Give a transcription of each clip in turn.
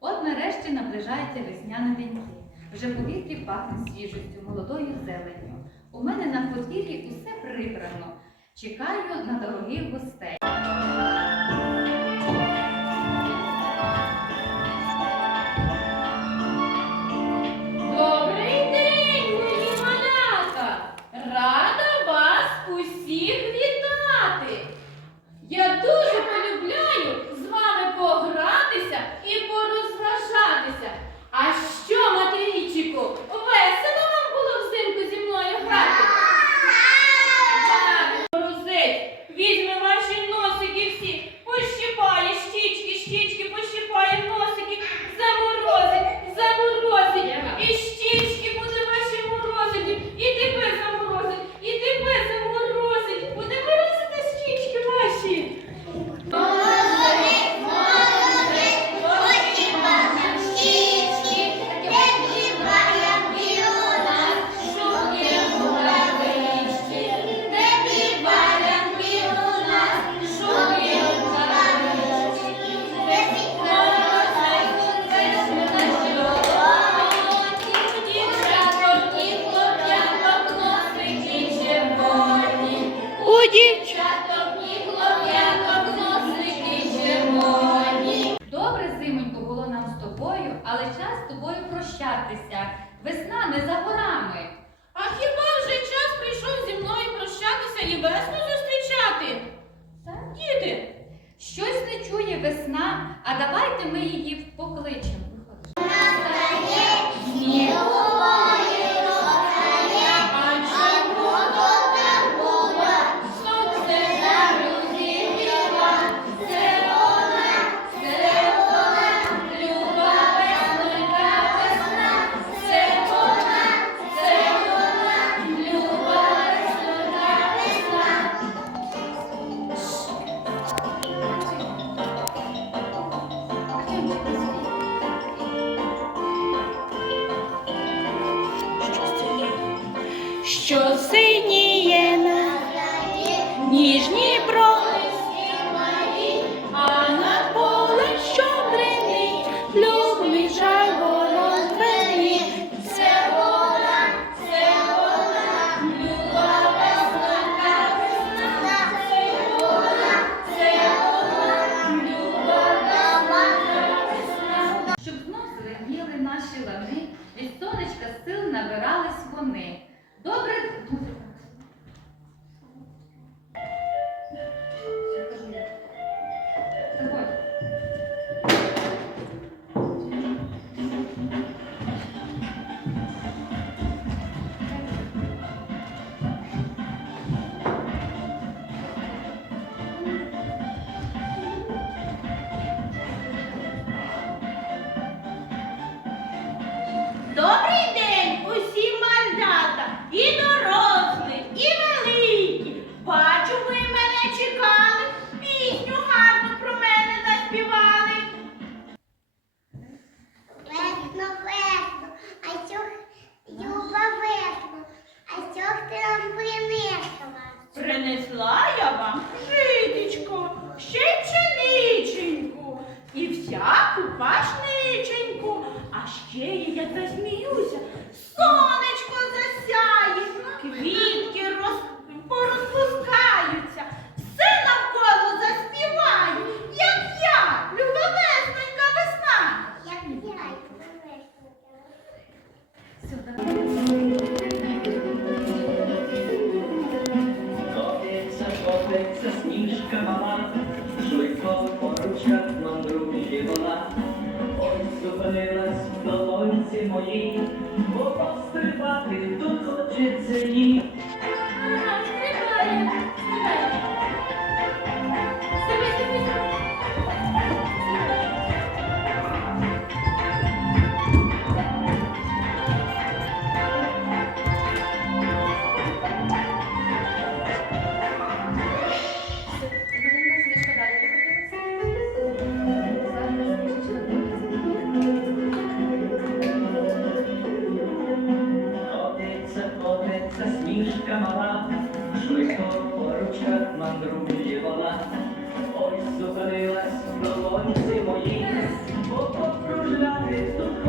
От нарешті наближається весня на деньки. Вже повітрі пахне свіжістю, молодою зеленню. У мене на подвір'ї усе прибрано. Чекаю на дорогих гостей. Люді. Добре, зимонько, було нам з тобою, але час з тобою прощатися. Весна не за горами. А хіба вже час прийшов зі мною прощатися і весну зустрічати? Так, діти. Щось не чує весна, а давайте ми її покличемо. Що синіє на ніжні. набирались вони. Втомилась в долонці моїй, бо пострибати тут хочеться ні. Пора, швидко по ручках мандрує вона. Ось зупинилась в долонці моїй, бо покружляти тут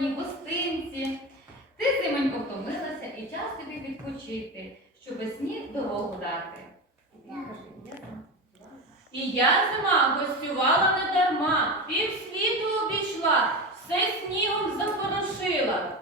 великодні, гостинці. Ти, зимонько, втомилася і час тобі відпочити, щоб весні дорогу дати. І я зима гостювала не дарма, півсвіту обійшла, все снігом запорошила.